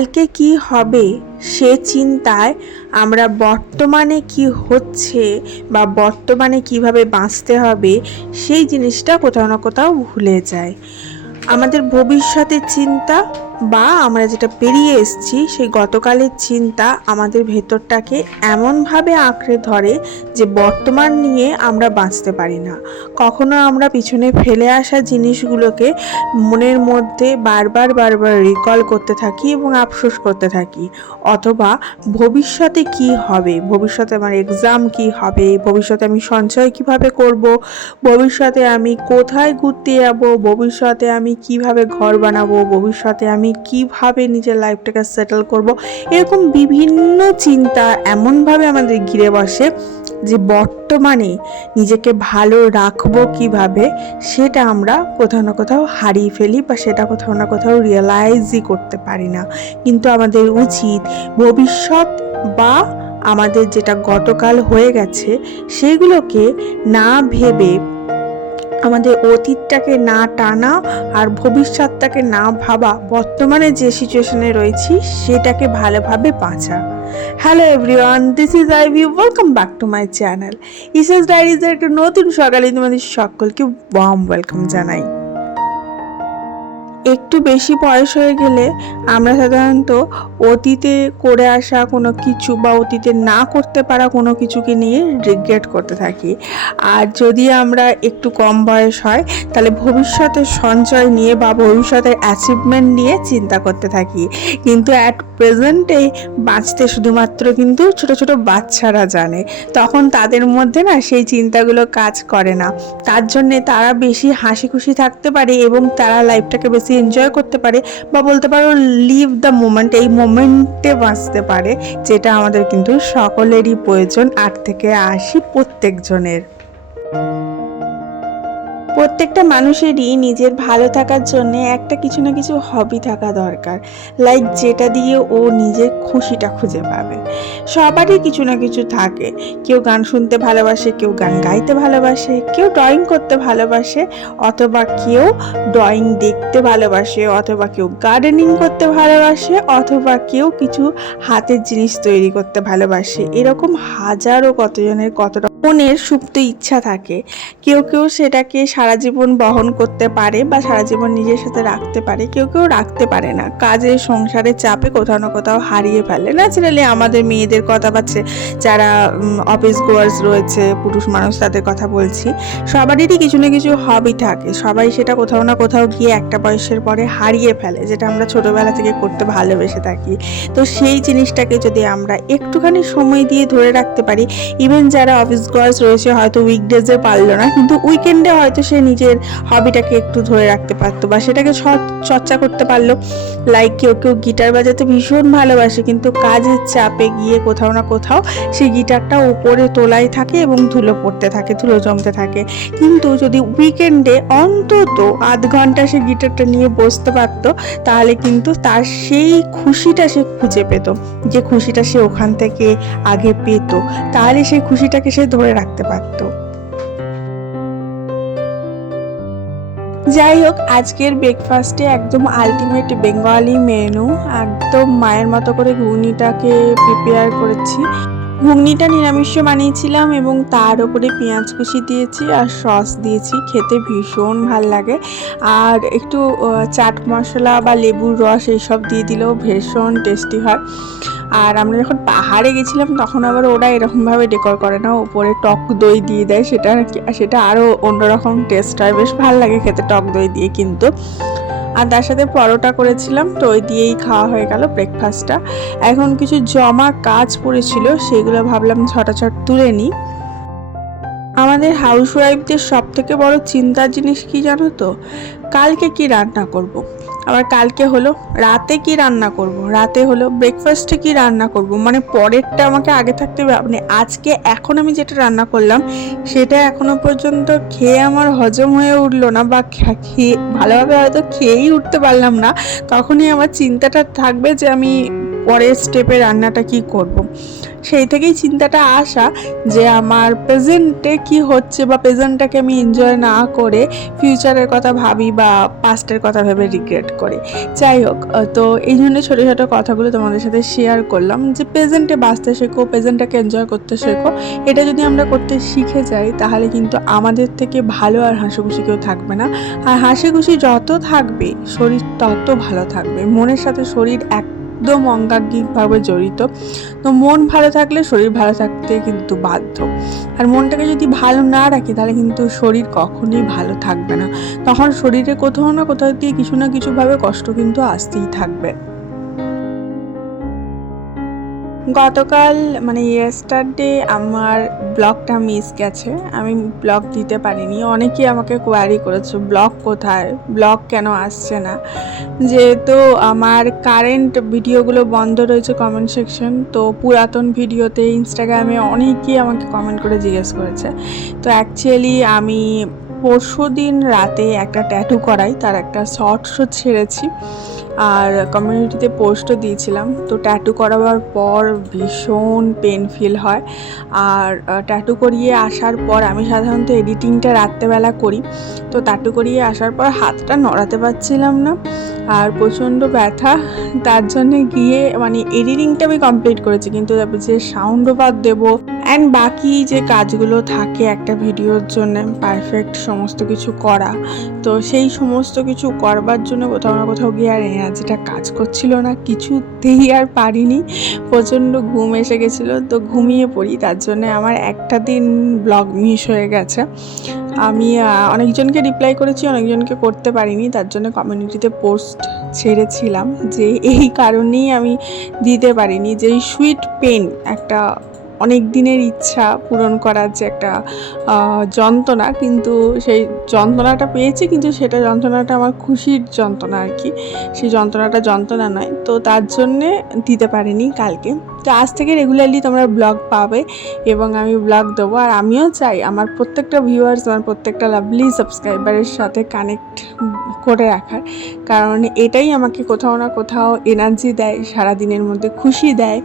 কালকে কি হবে সে চিন্তায় আমরা বর্তমানে কি হচ্ছে বা বর্তমানে কীভাবে বাঁচতে হবে, সেই জিনিসটা কোথাও না কোথাও ভুলে যায়। আমাদের ভবিষ্যতের চিন্তা বা আমরা যেটা পেরিয়ে এসেছি, সেই গতকালের চিন্তা আমাদের ভেতরটাকে এমনভাবে আঁকড়ে ধরে যে বর্তমান নিয়ে আমরা বাঁচতে পারি না। কখনো আমরা পিছনে ফেলে আসা জিনিসগুলোকে মনের মধ্যে বারবার বারবার রিকল করতে থাকি এবং আফসোস করতে থাকি। অথবা ভবিষ্যতে কি হবে? ভবিষ্যতে আমার এক্সাম কি হবে? ভবিষ্যতে আমি সঞ্চয় কীভাবে করব? ভবিষ্যতে আমি কোথায় ঘুরতে যাব? ভবিষ্যতে আমি কীভাবে ঘর বানাবো? ভবিষ্যতে আমি কীভাবে নিজের লাইফটাকে সেটেল করব? এরকম বিভিন্ন চিন্তা এমনভাবে আমাদের ঘিরে বসে যে বর্তমানে নিজেকে ভালো রাখব কীভাবে, সেটা আমরা কোথাও না কোথাও হারিয়ে ফেলি বা সেটা কোথাও না কোথাও রিয়েলাইজই করতে পারি না। কিন্তু আমাদের উচিত ভবিষ্যৎ বা আমাদের যেটা গতকাল হয়ে গেছে, সেগুলোকে না ভেবে আমাদের অতীতটাকে না টানা আর ভবিষ্যৎটাকে না ভাবা, বর্তমানে যে সিচুয়েশনে রয়েছি সেটাকে ভালোভাবে বাঁচা। Hello everyone this is I V welcome back to my channel ইসেস ডায়েরিজের একটা নতুন সকালে তোমাদের সকলকে ওয়ার্ম ওয়েলকাম জানাই। একটু বেশি বয়স হয়ে গেলে আমরা সাধারণত অতীতে করে আসা কোনো কিছু বা অতীতে না করতে পারা কোনো কিছুকে নিয়ে রিগ্রেট করতে থাকি। আর যদি আমরা একটু কম বয়স হয়, তাহলে ভবিষ্যতের সঞ্চয় নিয়ে বা ভবিষ্যতের অ্যাচিভমেন্ট নিয়ে চিন্তা করতে থাকি। কিন্তু অ্যাট প্রেজেন্টে বাঁচতে শুধুমাত্র কিন্তু ছোট ছোট বাচ্চারা জানে। তখন তাদের মধ্যে না সেই চিন্তাগুলো কাজ করে না। তার জন্যে তারা বেশি হাসি খুশি থাকতে পারে এবং তারা লাইফটাকে বেশি এনজয় করতে পারে বা বলতে পারো লিভ দ্য মোমেন্ট এই মোমেন্টে বাঁচতে পারে, যেটা আমাদের কিন্তু সকলেরই প্রয়োজন, আট থেকে আশি প্রত্যেকজনের। প্রত্যেকটা মানুষেরই নিজের ভালো থাকার জন্য একটা কিছু না কিছু হবি থাকা দরকার। লাইক যেটা দিয়ে ও নিজের খুশিটা খুঁজে পাবে। সবারই কিছু না কিছু থাকে। কেউ গান শুনতে ভালোবাসে, কেউ গান গাইতে ভালোবাসে, কেউ ড্রয়িং করতে ভালোবাসে, অথবা কেউ ড্রয়িং দেখতে ভালোবাসে, অথবা কেউ গার্ডেনিং করতে ভালোবাসে, অথবা কেউ কিছু হাতের জিনিস তৈরি করতে ভালোবাসে। এরকম হাজারো কতজনের কত মনের সুপ্ত ইচ্ছা থাকে। কেউ কেউ সেটাকে সারা জীবন বহন করতে পারে বা সারা জীবন নিজের সাথে রাখতে পারে। কেউ কেউ রাখতে পারে না। কাজের সংসারের চাপে কোথাও না কোথাও হারিয়ে ফেলে। ন্যাচারালি আমাদের মেয়েদের কথা পাচ্ছে যারা অফিস গোয়ার্স রয়েছে, পুরুষ মানুষ তাদের কথা বলছি, সবারই কিছু না কিছু হবি থাকে। সবাই সেটা কোথাও না কোথাও গিয়ে একটা বয়সের পরে হারিয়ে ফেলে, যেটা আমরা ছোটোবেলা থেকে করতে ভালোবেসে থাকি। তো সেই জিনিসটাকে যদি আমরা একটুখানি সময় দিয়ে ধরে রাখতে পারি ইভেন যারা অফিস গোয়ার্স রয়েছে, হয়তো উইকডেজে পারল না, কিন্তু উইকেন্ডে হয়তো সে নিজের হবিটাকে একটু ধরে রাখতে পারতো বা সেটাকে চর্চা করতে পারল। লাইক কেউ কেউ গিটার বাজাতে ভীষণ ভালোবাসে, কিন্তু কাজের চাপে গিয়ে কোথাও না কোথাও সেই গিটারটা উপরে তোলাই থাকে এবং ধুলো পড়তে থাকে, ধুলো জমতে থাকে। কিন্তু যদি উইকেন্ডে অন্তত আধ ঘণ্টা সে গিটারটা নিয়ে বসতে পারতো, তাহলে কিন্তু তার সেই খুশিটা সে খুঁজে পেত, যে খুশিটা সে ওখান থেকে আগে পেত। তাহলে সেই খুশিটাকে সে ধরে রাখতে পারতো। যাই হোক, আজকের ব্রেকফাস্টে একদম আলটিমেট বেঙ্গলি মেনু একদম মায়ের মতো করে ঘুগনিটাকে প্রিপেয়ার করেছি। ঘুগনিটা নিরামিষ বানিয়েছিলাম এবং তার উপরে পেঁয়াজ কুচি দিয়েছি আর সস দিয়েছি। খেতে ভীষণ ভালো লাগে। আর একটু চাট মশলা বা লেবুর রস এইসব দিয়ে দিলেও ভীষণ টেস্টি হয়। আর আমরা যখন পাহাড়ে গেছিলাম, তখন আবার ওরা এরকমভাবে ডেকর করে না। উপরে টক দই দিয়ে দেয়, সেটা সেটা আরও অন্যরকম টেস্ট হয়। বেশ ভালো লাগে খেতে টক দই দিয়ে কিন্তু। আর তার সাথে পরোটা করেছিলাম, তো ওই দিয়েই খাওয়া হয়ে গেল ব্রেকফাস্টটা এখন কিছু জমা কাজ পড়েছিল, সেগুলো ভাবলাম ছটা ছট তুলে নিই। আমাদের হাউস ওয়াইফদের সব থেকে বড় চিন্তার জিনিস কি জানো তো কালকে কি রান্না করব। আবার কালকে হলো রাতে কি রান্না করব। রাতে হলো ব্রেকফাস্টে কি রান্না করব। মানে পরেরটা আমাকে আগে থাকতে মানে আজকে এখন আমি যেটা রান্না করলাম, সেটা এখনও পর্যন্ত খেয়ে আমার হজম হয়ে উঠল না বা খেয়ে ভালোভাবে হয়তো খেয়েই উঠতে পারলাম না তখনই আমার চিন্তাটা থাকবে যে আমি পরের স্টেপে রান্নাটা কি করব। সেই থেকেই চিন্তাটা আসা যে আমার প্রেজেন্টে কি হচ্ছে বা প্রেজেন্টটাকে আমি এনজয় না করে ফিউচারের কথা ভাবি বা পাস্টের কথা ভেবে রিগ্রেট করি। যাই হোক তো এই জন্য ছোটো ছোটো কথাগুলো তোমাদের সাথে শেয়ার করলাম যে প্রেজেন্টে বাঁচতে শেখো প্রেজেন্টটাকে এনজয় করতে শেখো। এটা যদি আমরা করতে শিখে যাই, তাহলে কিন্তু আমাদের থেকে ভালো আর হাসি খুশি কেউ থাকবে না। আর হাসি খুশি যত থাকবে, শরীর তত ভালো থাকবে। মনের সাথে শরীর একদম অঙ্গাঙ্গিকভাবে জড়িত। তো মন ভালো থাকলে শরীর ভালো থাকতে কিন্তু বাধ্য। আর মনটাকে যদি ভালো না রাখি, তাহলে কিন্তু শরীর কখনোই ভালো থাকবে না। তখন শরীরে কোথাও না কোথাও দিয়ে কিছু না কিছুভাবে কষ্ট কিন্তু আসতেই থাকবে। গতকাল মানে ইয়েস্টারডে আমার ব্লগটা মিস গেছে। আমি ব্লগ দিতে পারিনি। অনেকেই আমাকে কোয়ারি করেছে, ব্লগ কোথায়? ব্লগ কেন আসছে না? যেহেতু আমার কারেন্ট ভিডিওগুলো বন্ধ রয়েছে কমেন্ট সেকশন তো পুরাতন ভিডিওতে ইনস্টাগ্রামে অনেকেই আমাকে কমেন্ট করে জিজ্ঞেস করেছে। তো অ্যাকচুয়ালি আমি পরশু দিন রাতে একটা ট্যাটু করাই, তার একটা শর্টসও ছেড়েছি। আর কমিউনিটিতে পোস্টও দিয়েছিলাম। তো ট্যাটু করাবার পর ভীষণ পেন ফিল হয়। আর ট্যাটু করিয়ে আসার পর আমি সাধারণত এডিটিংটা রাত্রেবেলা করি। তো ট্যাটু করিয়ে আসার পর হাতটা নড়াতে পারছিলাম না। আর প্রচণ্ড ব্যথা। তার জন্যে গিয়ে মানে এডিটিংটা আমি কমপ্লিট করেছি। কিন্তু তারপর যে সাউন্ড ওভার দেবো। অ্যান্ড বাকি যে কাজগুলো থাকে একটা ভিডিওর জন্য পারফেক্ট সমস্ত কিছু করা। তো সেই সমস্ত কিছু করবার জন্য কোথাও না কোথাও গিয়ে আর এনার্জিটা কাজ করছিল না, কিছুতেই আর পারিনি। প্রচণ্ড ঘুম এসে গেছিল, তো ঘুমিয়ে পড়ি। তার জন্য আমার একটা দিন ব্লগ মিস হয়ে গেছে। আমি অনেকজনকে রিপ্লাই করেছি, অনেকজনকে করতে পারিনি। তার জন্য কমিউনিটিতে পোস্ট ছেড়েছিলাম যে এই কারণেই আমি দিতে পারিনি। যে সুইট পেন একটা অনেক দিনের ইচ্ছা পূরণ করার যে একটা যন্ত্রণা, কিন্তু সেই যন্ত্রণাটা পেয়েছি, কিন্তু সেটা যন্ত্রণাটা আমার খুশির যন্ত্রণা আর কি। সেই যন্ত্রণাটা যন্ত্রণা নয়, তো তার জন্যে দিতে পারিনি কালকে। তো আজ থেকে রেগুলারলি তোমরা ব্লগ পাবে এবং আমি ব্লগ দেবো। আর আমিও চাই আমার প্রত্যেকটা ভিউয়ার্স আমার প্রত্যেকটা লাভলি সাবস্ক্রাইবারের সাথে কানেক্ট করে রাখার। কারণ এটাই আমাকে কোথাও না কোথাও এনার্জি দেয় সারা দিনের মধ্যে খুশি দেয়।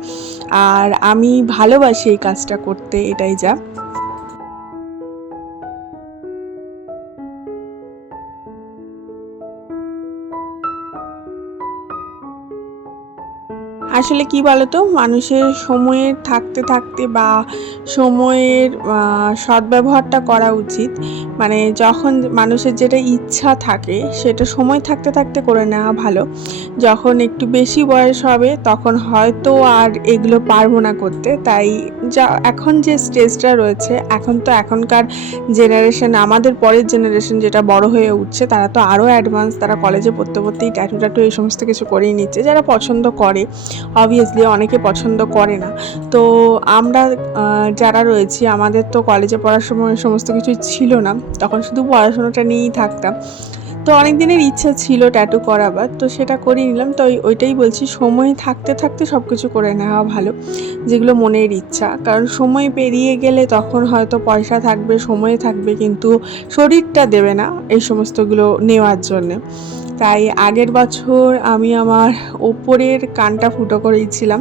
আর আমি ভালোবাসি এই কাজটা করতে, এটাই যা। আসলে কি বলতো? মানুষের সময়ের থাকতে থাকতে বা সময়ের সদ্ব্যবহারটা করা উচিত। মানে যখন মানুষের যেটা ইচ্ছা থাকে, সেটা সময় থাকতে থাকতে করে নেওয়া ভালো। যখন একটু বেশি বয়স হবে, তখন হয়তো আর এগুলো পারব না করতে। তাই যা, এখন যে স্টেজটা রয়েছে, এখন তো এখনকার জেনারেশন আমাদের পরের জেনারেশন যেটা বড় হয়ে উঠছে, তারা তো আরও অ্যাডভান্স তারা কলেজে পড়তে পড়তেই ট্যাটু ট্যাটু এই সমস্ত কিছু করেই নিচ্ছে, যারা পছন্দ করে। অবভিয়াসলি অনেকে পছন্দ করে না। তো আমরা যারা রয়েছি, আমাদের তো কলেজে পড়ার সময় সমস্ত কিছু ছিল না। তখন শুধু পড়াশোনাটা নিয়েই থাকতাম। তো অনেক দিনের ইচ্ছা ছিল ট্যাটু করাবার, তো সেটা করে নিলাম। তো ওইটাই বলছি, সময় থাকতে থাকতে সব কিছু করে নেওয়া ভালো, যেগুলো মনের ইচ্ছা। কারণ সময় পেরিয়ে গেলে তখন হয়তো পয়সা থাকবে, সময় থাকবে, কিন্তু শরীরটা দেবে না এই সমস্তগুলো নেওয়ার জন্যে। তাই আগের বছর আমি আমার ওপরের কানটা ফুটো করেছিলাম।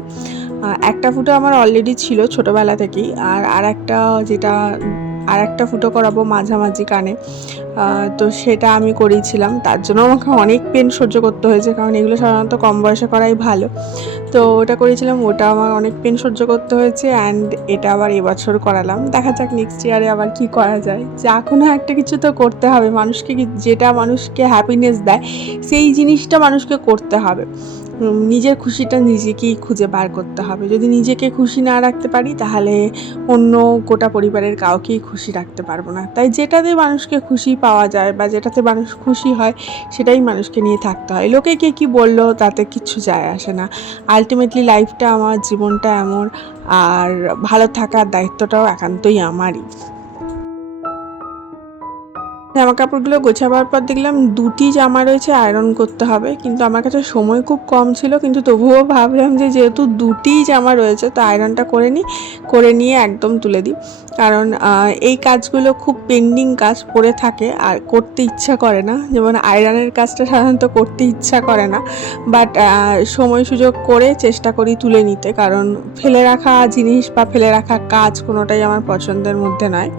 একটা ফুটো আমার অলরেডি ছিল ছোটোবেলা থেকেই, আর আর একটা যেটা আর একটা ফুটো করাবো মাঝামাঝি কানে। তো সেটা আমি করিয়েছিলাম তার জন্য আমাকে অনেক পেন সহ্য করতে হয়েছে, কারণ এগুলো সাধারণত কম বয়সে করাই ভালো। তো ওটা করেছিলাম ওটা আমার অনেক পেন সহ্য করতে হয়েছে অ্যান্ড এটা আবার এবছর করালাম। দেখা যাক নেক্সট ইয়ারে আবার কি করা যায়। যা কোনো একটা কিছু তো করতে হবে, মানুষকে যেটা মানুষকে হ্যাপিনেস দেয়, সেই জিনিসটা মানুষকে করতে হবে। নিজের খুশিটা নিজেকেই খুঁজে বার করতে হবে। যদি নিজেকে খুশি না রাখতে পারি, তাহলে অন্য গোটা পরিবারের কাউকেই খুশি রাখতে পারব না। তাই যেটাতে মানুষকে খুশি পাওয়া যায় বা যেটাতে মানুষ খুশি হয়, সেটাই মানুষকে নিয়ে থাকতে হয়। লোকে কে কী বলল, তাতে কিচ্ছু যায় আসে না। আলটিমেটলি লাইফটা আমার জীবনটা এমন, আর ভালো থাকার দায়িত্বটাও একান্তই আমারই। জামা কাপড়গুলো গোছাবার পর দেখলাম দুটি জামা রয়েছে আয়রন করতে হবে। কিন্তু আমার কাছে সময় খুব কম ছিল, কিন্তু তবুও ভাবলাম যে যেহেতু দুটি জামা রয়েছে, তো আয়রনটা করে নিই করে নিয়ে একদম তুলে দিই। কারণ এই কাজগুলো খুব পেন্ডিং কাজ পড়ে থাকে, আর করতে ইচ্ছা করে না। যেমন আয়রনের কাজটা সাধারণত করতে ইচ্ছা করে না বাট সময় সুযোগ করে চেষ্টা করি তুলে নিতে। কারণ ফেলে রাখা জিনিস বা ফেলে রাখা কাজ কোনোটাই আমার পছন্দের মধ্যে নয়।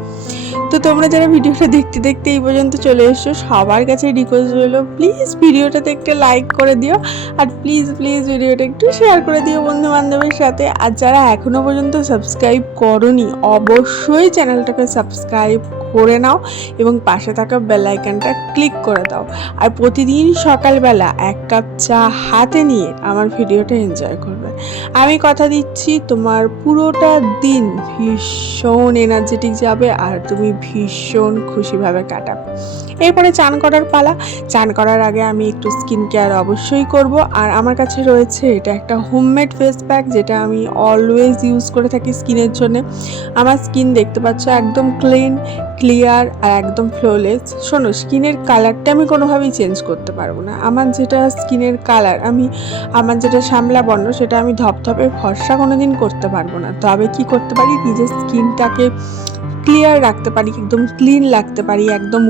তো তোমরা যারা ভিডিওটা দেখতে দেখতে এই পর্যন্ত চলে এসছো সবার কাছে রিকোয়েস্ট রইল প্লিজ ভিডিওটাতে একটু লাইক করে দিও আর প্লিজ প্লিজ ভিডিওটা একটু শেয়ার করে দিও বন্ধু বান্ধবের সাথে। আর যারা এখনও পর্যন্ত সাবস্ক্রাইব করনি, অবশ্যই চ্যানেলটাকে সাবস্ক্রাইব করে নাও এবং পাশে থাকা বেল আইকনটা ক্লিক করে দাও। আর প্রতিদিন সকালবেলা এক কাপ চা হাতে নিয়ে আমার ভিডিওটা এনজয় করবে। আমি কথা দিচ্ছি, তোমার পুরোটা দিন ভীষণ এনার্জেটিক যাবে আর তুমি ভীষণ খুশিভাবে কাটাবে। এরপরে চান করার পালা। চান করার আগে আমি একটু স্কিন কেয়ার অবশ্যই করব। আর আমার কাছে রয়েছে এটা একটা হোমমেড ফেস প্যাক যেটা আমি অলওয়েজ ইউজ করে থাকি স্কিনের জন্য। আমার স্কিন দেখতে পাচ্ছ একদম ক্লিন ক্লিয়ার আর একদম ফ্লোলেস শোনো, স্কিনের কালারটা আমি কোনোভাবেই চেঞ্জ করতে পারব না। আমার যেটা স্কিনের কালার আমি, আমার যেটা শ্যামলা বর্ণ, সেটা আমি ধপধপে ফর্সা কোনোদিন করতে পারব না। তবে কি করতে পারি? নিজের স্কিনটাকে ক্লিয়ার রাখতে পারি, একদম ক্লিন রাখতে পারি, একদম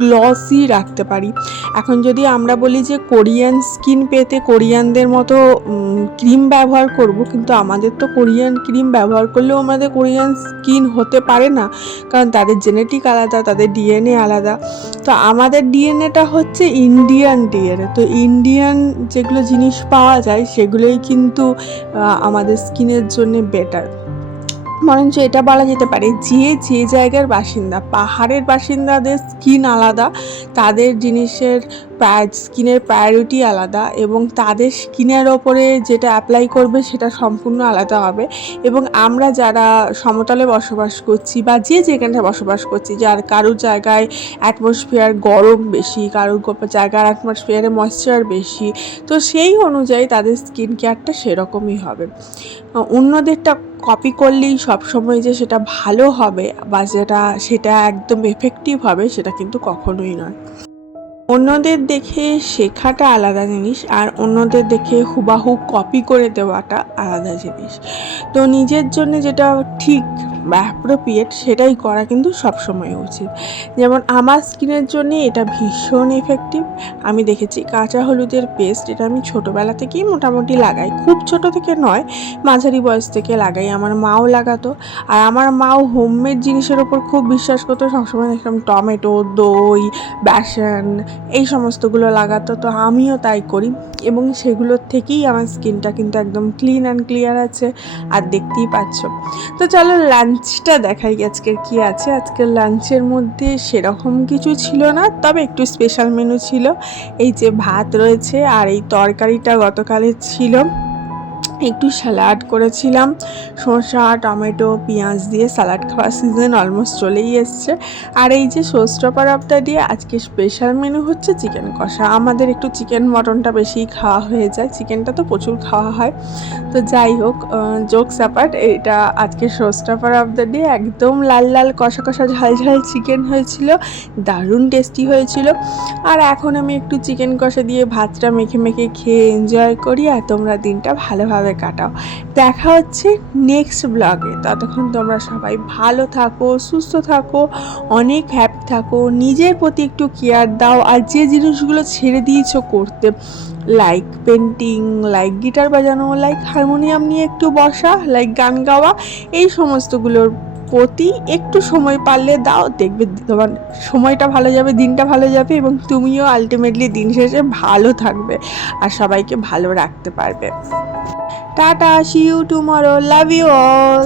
গ্লসি রাখতে পারি। এখন যদি আমরা বলি যে কোরিয়ান স্কিন পেতে কোরিয়ানদের মতো ক্রিম ব্যবহার করব, কিন্তু আমাদের তো কোরিয়ান ক্রিম ব্যবহার করলেও আমাদের কোরিয়ান স্কিন হতে পারে না, কারণ তাদের জেনেটিক আলাদা, তাদের ডিএনএ আলাদা। তো আমাদের ডিএনএটা হচ্ছে ইন্ডিয়ান ডিএনএ। তো ইন্ডিয়ান যেগুলো জিনিস পাওয়া যায়, সেগুলোই কিন্তু আমাদের স্কিনের জন্য বেটার বরঞ্চ এটা বলা যেতে পারে যে যে জায়গার বাসিন্দা, পাহাড়ের বাসিন্দাদের স্কিন আলাদা, তাদের জিনিসের স্কিনের প্রায়োরিটি আলাদা এবং তাদের স্কিনের ওপরে যেটা অ্যাপ্লাই করবে সেটা সম্পূর্ণ আলাদা হবে এবং আমরা যারা সমতলে বসবাস করছি বা যে যেখানটায় বসবাস করছি, যার কারোর জায়গায় অ্যাটমসফিয়ার গরম বেশি, কারোর জায়গার অ্যাটমসফিয়ারে ময়েশ্চার বেশি, তো সেই অনুযায়ী তাদের স্কিন কেয়ারটা সেরকমই হবে। অন্যদেরটা কপি করলেই সবসময় যে সেটা ভালো হবে বা যেটা, সেটা একদম এফেক্টিভ হবে সেটা কিন্তু কখনোই নয়। অন্যদের দেখে শেখাটা আলাদা জিনিস আর অন্যদের দেখে হুবাহু কপি করে দেওয়াটা আলাদা জিনিস। তো নিজের জন্য যেটা ঠিক অ্যাপ্রোপ্রিয়েট সেটাই করা কিন্তু সবসময় উচিত। যেমন আমার স্কিনের জন্য এটা ভীষণ এফেক্টিভ আমি দেখেছি কাঁচা হলুদের পেস্ট এটা আমি ছোটোবেলা থেকেই মোটামুটি লাগাই। খুব ছোট থেকে নয়, মাঝারি বয়স থেকে লাগাই। আমার মাও লাগাতো। আর আমার মাও হোমমেড জিনিসের ওপর খুব বিশ্বাস করতো। সবসময় দেখতাম টমেটো, দই, বেসন এই সমস্তগুলো লাগাতো। তো আমিও তাই করি। এবং সেগুলোর থেকেই আমার স্কিনটা কিন্তু একদম ক্লিন অ্যান্ড ক্লিয়ার আছে। আর দেখতেই পাচ্ছ। তো চলো লাঞ্চটা দেখাই আজকের কি আছে। আজকের লাঞ্চের মধ্যে সেরকম কিছু ছিল না, তবে একটু স্পেশাল মেনু ছিল। এই যে ভাত রয়েছে আর এই তরকারিটা গতকালের ছিল। একটু স্যালাড করেছিলাম। শসা, টমেটো, পেঁয়াজ দিয়ে স্যালাড খাওয়ার সিজন অলমোস্ট চলেই এসছে। আর এই যে সোস্টপার অফটা দিয়ে আজকে স্পেশাল মেনু হচ্ছে চিকেন কষা। আমাদের একটু চিকেন মটনটা বেশি খাওয়া হয়ে যায়। চিকেনটা তো প্রচুর খাওয়া হয়। তো যাই হোক জোক স্যাপার্ট এটা আজকে সোস্টপার অফ দ্য ডে একদম লাল লাল কষা কষা ঝাল ঝাল চিকেন হয়েছিল। দারুণ টেস্টি হয়েছিল। আর এখন আমি একটু চিকেন কষা দিয়ে ভাতটা মেখে মেখে খেয়ে এনজয় করি। আর তোমরা দিনটা ভালোভাবে কাটাও। দেখা হচ্ছে নেক্সট ব্লগে ততক্ষণ তোমরা সবাই ভালো থাকো, সুস্থ থাকো, অনেক হ্যাপি থাকো, নিজের প্রতি একটু কেয়ার দাও, আর যে জিনিসগুলো ছেড়ে দিয়েছ করতে লাইক পেন্টিং লাইক গিটার বাজানো লাইক হারমোনিয়াম নিয়ে একটু বসা লাইক গান গাওয়া, এই সমস্তগুলোর প্রতি একটু সময় পারলে দাও, দেখবে তোমার সময়টা ভালো যাবে, দিনটা ভালো যাবে এবং তুমিও আলটিমেটলি দিন শেষে ভালো থাকবে, আর সবাইকে ভালো রাখতে পারবে। Tata see you tomorrow love you all